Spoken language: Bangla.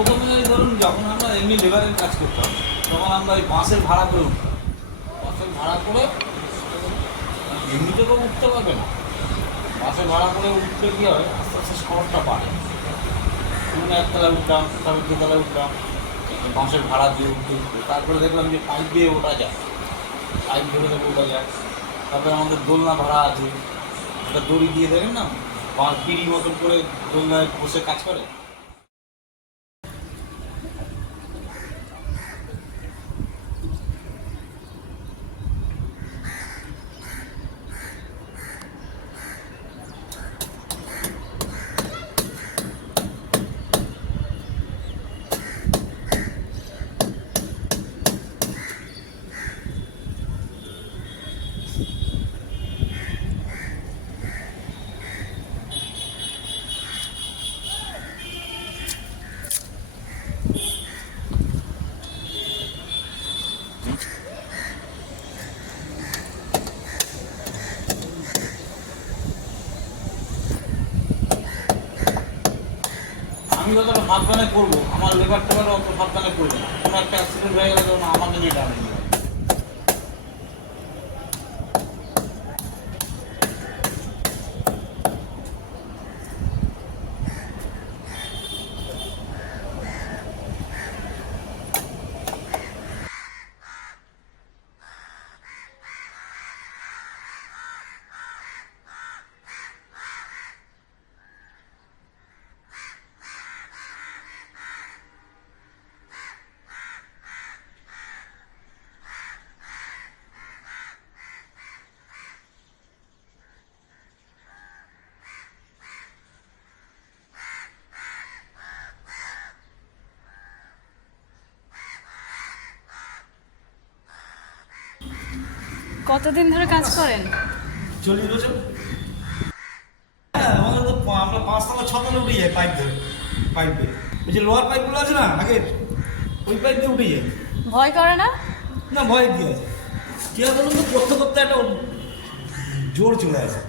প্রথমে ধরুন যখন আমরা এমনি লেবারের কাজ করতাম তখন আমরা ওই বাঁশের ভাড়া করে উঠতাম। বাঁশের ভাড়া করে এমনিতে তো উঠতে পারবে না, বাসে ভাড়া করে উঠলে কী হয়, আস্তে আস্তে শহরটা বাড়ে। প্রথমে একতলায় উঠলাম, তারপর দোতলায় উঠলাম, বাসের ভাড়া দিয়ে উঠতে উঠতে তারপরে দেখলাম যে পাইপ দিয়ে ওঠা যায়, পাইপ ধরে ধরে ওঠা যায়। তারপরে আমাদের দোলনা ভাড়া আছে, একটা দড়ি দিয়ে দেখেন না, পিড়ি মতন করে দোলনায় বসে কাজ করে। আমি যতটা সাবধানে করবো, আমার লেবার টেবারও অত সাবধানে করবে না। কোনো একটা অ্যাক্সিডেন্ট হয়ে গেলে তখন আমাকে নিয়ে টানে নিয়ে যাবে। কতদিন ধরে কাজ করেন? 40 বছর। হ্যাঁ, আমাদের তো আমরা 5তলা 6তলা উঠে যাই পাইপ ধরে, পাইপ দিয়ে ওই যে লোহার পাইপগুলো আছে না আগের, ওই পাইপ দিয়ে উঠে যাই। ভয় করে না? না, ভয় দিয়ে আছে, কী হয় বলুন তো, করতে করতে একটা জোর চলে আসে।